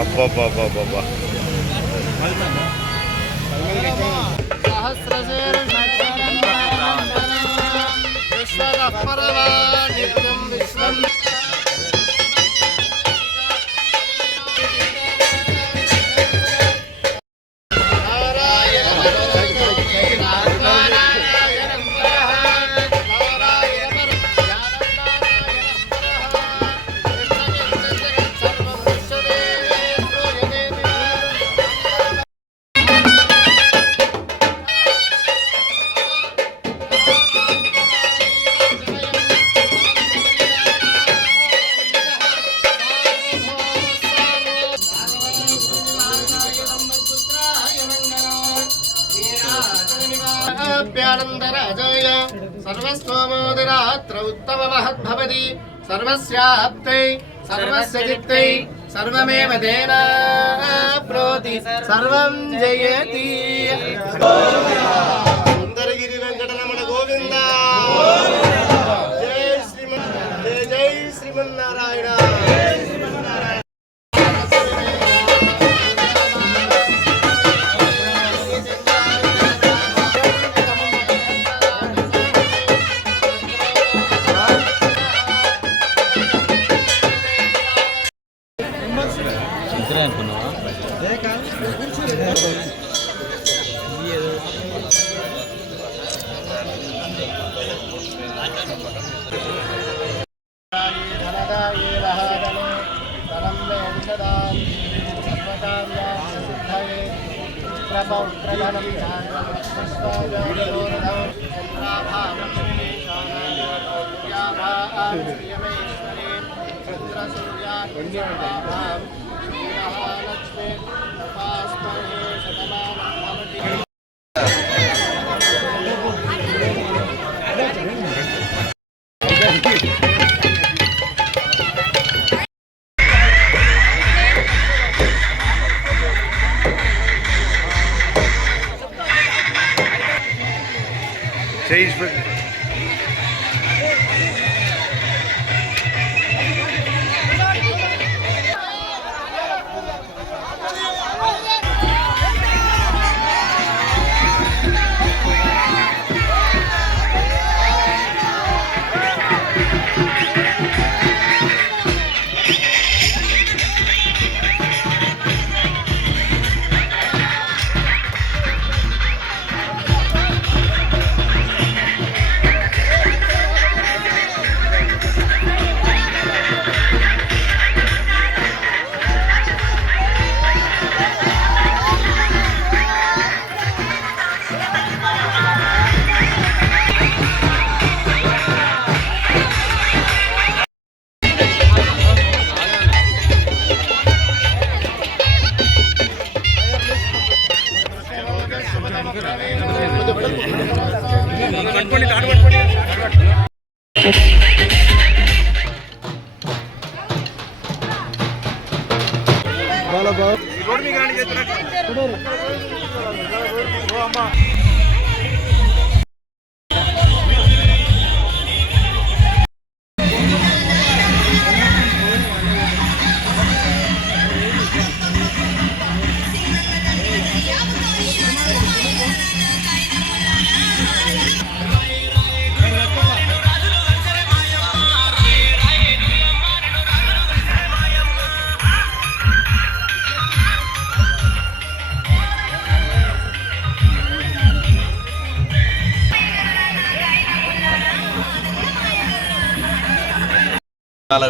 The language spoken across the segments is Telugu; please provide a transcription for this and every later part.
అబ్బబ్బబ్బబ్బబ్బా सर्वस्वमोदरात्र उत्तम महद्भवति सर्वस्याप्तै सर्वस्य चित्तै सर्वमेव तेना प्रोति सर्वं जयति सुंदरगिरि वेंकटरमण गोविंद जय श्रीमन्नारायण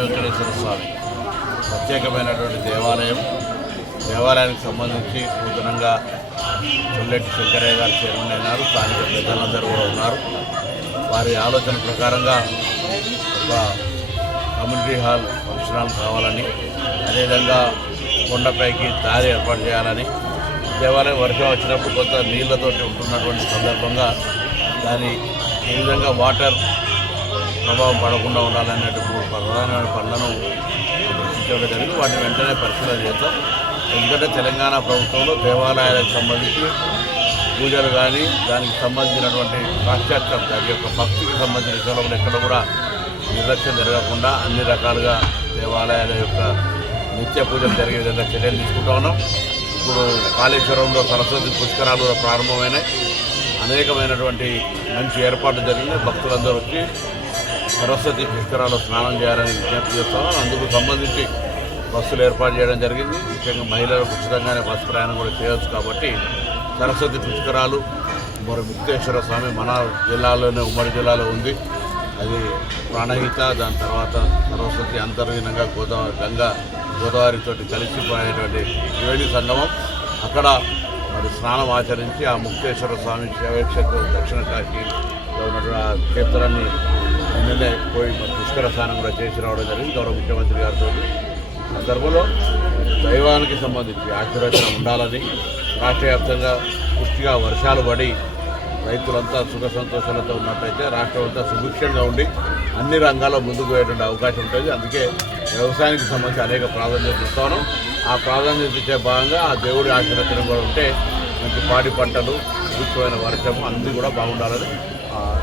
వెంకటేశ్వర స్వామి ప్రత్యేకమైనటువంటి దేవాలయానికి సంబంధించి నూతనంగా చొల్లెట్టి శంకరయ్య గారు చైర్మన్ అయినారు. స్థానిక పెద్దలందరూ కూడా ఉన్నారు. వారి ఆలోచన ప్రకారంగా ఒక కమ్యూనిటీ హాల్ ఫంక్షన్ హాల్ కావాలని, అదేవిధంగా కొండపైకి దారి ఏర్పాటు చేయాలని, దేవాలయం వర్షం వచ్చినప్పుడు కొంత నీళ్లతోటి ఉంటున్నటువంటి సందర్భంగా దాని ఏ విధంగా వాటర్ ప్రభావం పడకుండా ఉండాలనేటువంటి 3 ప్రధానమైన పనులను దృష్టించడం జరిగింది. వాటిని వెంటనే పరిశీలన చేద్దాం. ఎందుకంటే తెలంగాణ ప్రభుత్వంలో దేవాలయాలకు సంబంధించి పూజలు కానీ దానికి సంబంధించినటువంటి పాశ్చాత్యం దాని యొక్క భక్తికి సంబంధించిన విషయంలో ఎక్కడ కూడా నిర్లక్ష్యం జరగకుండా అన్ని రకాలుగా దేవాలయాల యొక్క నిత్య పూజలు జరిగే విధంగా చర్యలు తీసుకుంటా ఉన్నాం. ఇప్పుడు కాళేశ్వరంలో సరస్వతి పుష్కరాలు కూడా ప్రారంభమైనాయి. అనేకమైనటువంటి మంచి ఏర్పాట్లు జరిగినాయి. భక్తులందరూ వచ్చి సరస్వతి పుష్కరాలు స్నానం చేయాలని విజ్ఞప్తి చేస్తాము. అందుకు సంబంధించి బస్సులు ఏర్పాటు చేయడం జరిగింది. ముఖ్యంగా మహిళలకు ఉచితంగానే బస్సు ప్రయాణం కూడా చేయవచ్చు. కాబట్టి సరస్వతి పుష్కరాలు మరి ముక్తేశ్వర స్వామి మన జిల్లాలోనే ఉమ్మడి జిల్లాలో ఉంది. అది ప్రాణహిత, దాని తర్వాత సరస్వతి అంతర్లీనంగా గోదావరితో కలిసిపోయినటువంటి త్రివేణి సంగమం. అక్కడ మరి స్నానం ఆచరించి ఆ ముక్తేశ్వర స్వామి శివక్షేత్రం దక్షిణ కాశీలో ఉన్నటువంటి ఆ క్షేత్రాన్ని నిన్ననే పోయి మరి పుష్కర స్నానం కూడా చేసి రావడం జరిగింది గౌరవ ముఖ్యమంత్రి గారితో. సందర్భంలో దైవానికి సంబంధించి ఆశీర్వచనం ఉండాలని, రాష్ట్ర వ్యాప్తంగా పుష్టిగా వర్షాలు పడి రైతులంతా సుఖ సంతోషాలతో ఉన్నట్టయితే రాష్ట్రం అంతా సుభిక్షంగా ఉండి అన్ని రంగాల్లో ముందుకు పోయేటువంటి అవకాశం ఉంటుంది. అందుకే వ్యవసాయానికి సంబంధించి అనేక ప్రాధాన్యత ఇస్తాను. ఆ ప్రాధాన్యత ఇచ్చే భాగంగా ఆ దేవుడి ఆశీర్వచనం కూడా ఉంటే మంచి పాడి పంటలు, సుభిక్షమైన వర్షము అన్నీ కూడా బాగుండాలని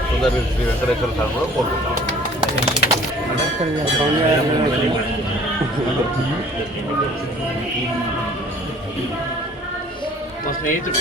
సుందరి శ్రీ వెంకటేశ్వర స్వామి కూడా కోరుకుంటాను. మా స్నేహితుడు